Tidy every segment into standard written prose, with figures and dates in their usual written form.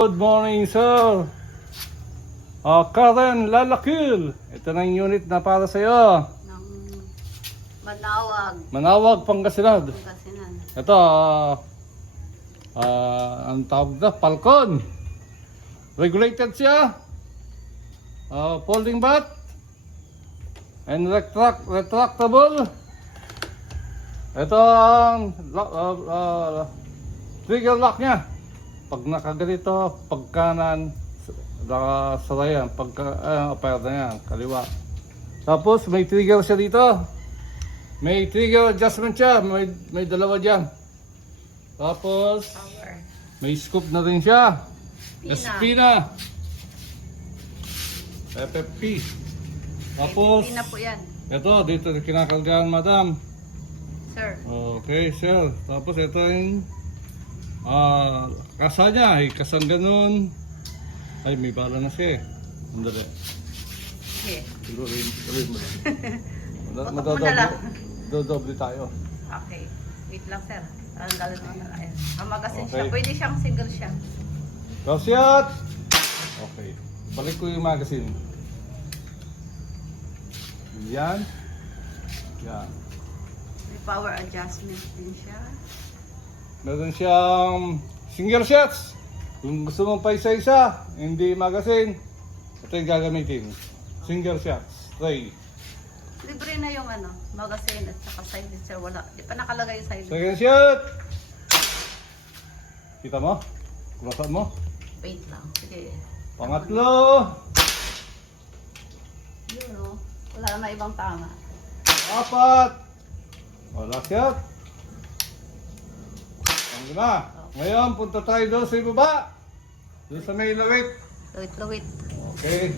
Good morning, sir. Karen Lalakil. Ito na yung unit na para sa'yo. Ng Manawag. Manawag, Pangasinan. Pangasinan. Ito, ang tawag na, Falcon. Regulated siya. Folding bat. And retractable. Ito ang trigger lock niya. Pag nakaganito, pag kanan, nakasara yan. Pagka, yan, kaliwa. Tapos may trigger siya dito. May trigger adjustment siya. May dalawa dyan. Tapos, Power. may scoop na rin siya. Espina. Espina. FFP. Tapos, Hindi na po yan, ito, dito kinakargahan, madam. sir. Okay, sir. Tapos ito yung kasa niya. Kasang ganun. Ay, may bala na siya eh. Andali. Okay. Tuloy mo lang. Tutok mo na lang. Dodoble tayo. Okay. Wait lang, sir. Tanggalin mo na lang. Ang magasin Okay. siya. Pwede siyang single siya. Kausyat! Okay. Balik ko yung magazine. Yan. Yan. May power adjustment din siya. Meron siyang single shots. Kung gusto mong pa isa-isa, hindi magazine, ito yung gagamitin. Single shots. Tray. Libre na yung magasin at saka silencer. Wala. Di pa nakalagay yung silencer. Second shot! Kita mo? Kumasa mo? Wait lang. Sige. Pangatlo! Yun o. Wala na ibang tama. Apat! Wala shot. Ang lima. Ngayon, punta tayo doon sa ibaba. Doon sa may lawit. Luwit-luwit. Okay.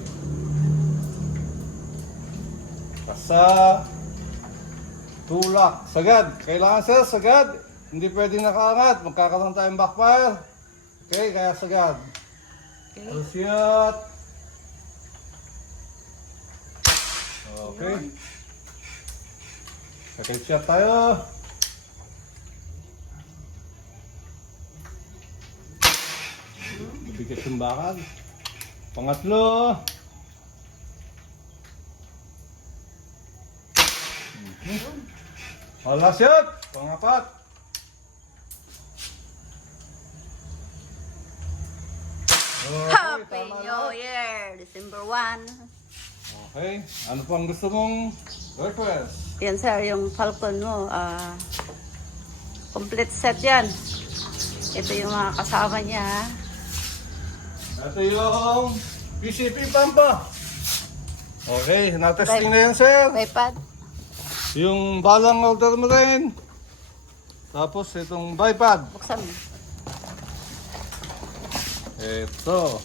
Kasa. Tulak. Sagad. Kailangan sir, sagad. Hindi pwedeng nakaangat. Magkakaroon tayong backfire. Okay, kaya sagad. Okay. Alusyat. Okay. Second shot tayo. Bigat yung bakal. Pangatlo. Last shot. Pangapat. Happy tama New na. Year! December 1. Okay. Ano pang gusto mong request? Yan sir, yung Falcon mo. Complete set yan. Ito yung mga kasama niya. Ito yung PCP Pampa. Okay, natesting na yan sir. iPad. Yung balang order mo rin. Tapos itong bipad. Buksan mo. Ito.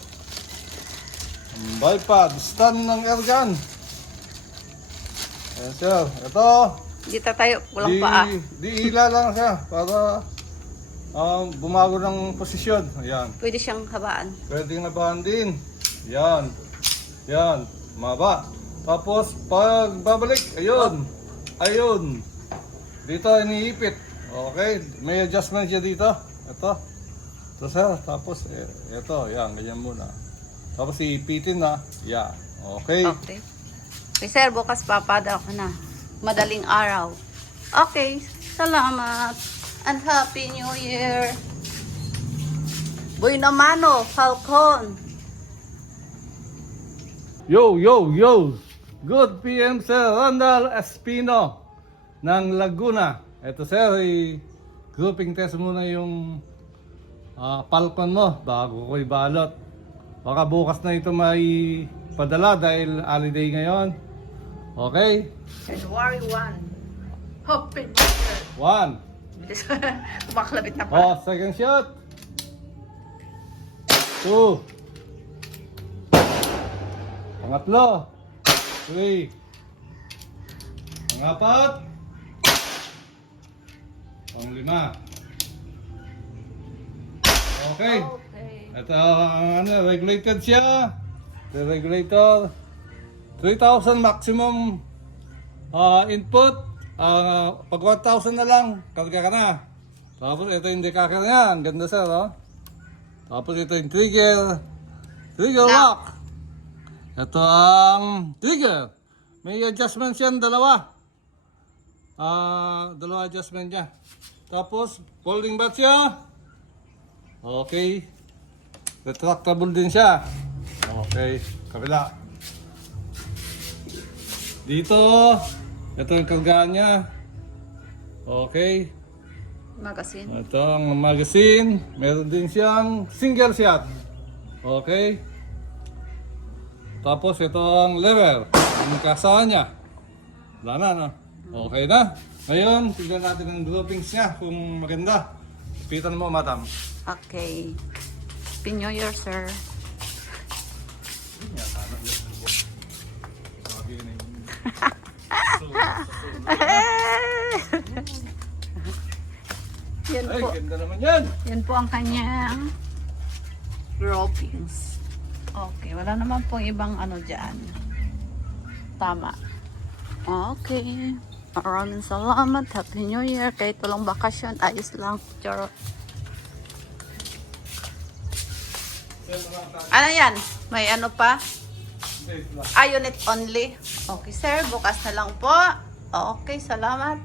Ang bipad. Stand ng airgun. Ayan sir. Ito. Dito tayo, walang paa. Di ila lang siya para bumago ng posisyon. Ayan. Pwede siyang habaan. Pwedeng nabahan din. Yan. Yan. Maba. Tapos pag babalik, ayun. Ayun. Dito iniipit. Okay. May adjustment siya dito. Ito. Ito sir. Tapos ito. Yan. Ganyan muna. Tapos iipitin na. Yan. Okay. Okay. Okay sir, bukas papada ako na. Madaling araw. Okay. Salamat. And Happy New Year. Boy Namano, Falcon. Yo, yo, yo! Good PM Sir Randall Espino ng Laguna. Ito sir, grouping test muna yung Falcon mo bago ko ibalot. Baka bukas na ito may padala dahil holiday ngayon. Okay? January 1. Happy New Year. 1. Maklabit na pa. Oh, second shot. 2. Pangatlo. 3. Pangapat. Panglima. Okay. Okay. Ito regulated siya. The regulator 3,000 maximum input. Pag 1,000 na lang, karga ka na. Tapos ito yung dekaka niya. Ang ganda sir, oh. Tapos ito yung trigger. Trigger Lock. lock. Ito ang trigger. May adjustments yan, dalawa. Dalawa adjustment niya. Tapos, folding bat siya. Okay. Retractable din siya. Okay. Kabila. Dito, ito yung kargaan niya. Okay. Magazine. Ito ang magazine. Meron din siyang single shot. Okay. Tapos ito ang lever. Ang kasahan niya. Wala na, no? Okay na. Ngayon, tignan natin ang groupings niya kung maganda. Pitan mo, madam. Okay. Happy New Year, sir. Yan Ay, po. ganda naman yan. Yan po ang kanyang groupings. Okay, wala naman pong ibang ano dyan. Tama. Okay. Maraming salamat. Happy New Year. Kahit walang bakasyon, ayos lang. Charot. Ano yan? May ano pa? Unit only. Okay, sir. Bukas na lang po. Okay, salamat.